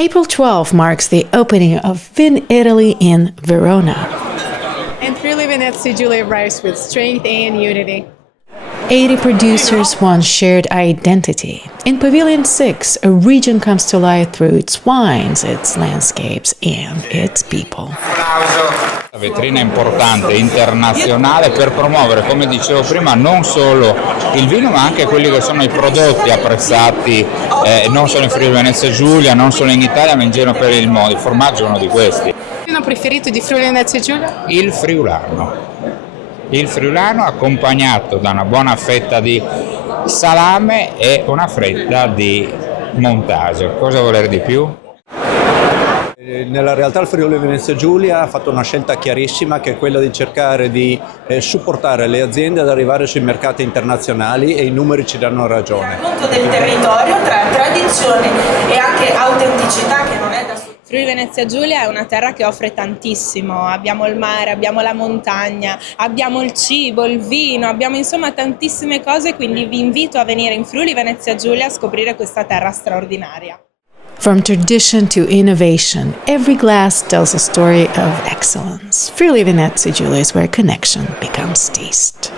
April 12 marks the opening of Vin Italy in Verona. And Friuli Venezia Giulia writes with strength and unity. 80 producers want shared identity. In Pavilion 6, a region comes to life through its wines, its landscapes, and its people. La vetrina importante internazionale per promuovere, come dicevo prima, non solo il vino ma anche quelli che sono i prodotti apprezzati non solo in Friuli Venezia Giulia, non solo in Italia ma in giro per il mondo. Il formaggio è uno di questi. Il vino preferito di Friuli Venezia Giulia? Il friulano accompagnato da una buona fetta di salame e una fetta di montaggio. Cosa voler di più? Nella realtà il Friuli Venezia Giulia ha fatto una scelta chiarissima, che è quella di cercare di supportare le aziende ad arrivare sui mercati internazionali, e i numeri ci danno ragione. Il punto del territorio tra tradizione e anche autenticità che non è da solo. Friuli Venezia Giulia è una terra che offre tantissimo, abbiamo il mare, abbiamo la montagna, abbiamo il cibo, il vino, abbiamo insomma tantissime cose, quindi vi invito a venire in Friuli Venezia Giulia a scoprire questa terra straordinaria. From tradition to innovation, every glass tells a story of excellence. Friuli Venezia Giulia is where connection becomes taste.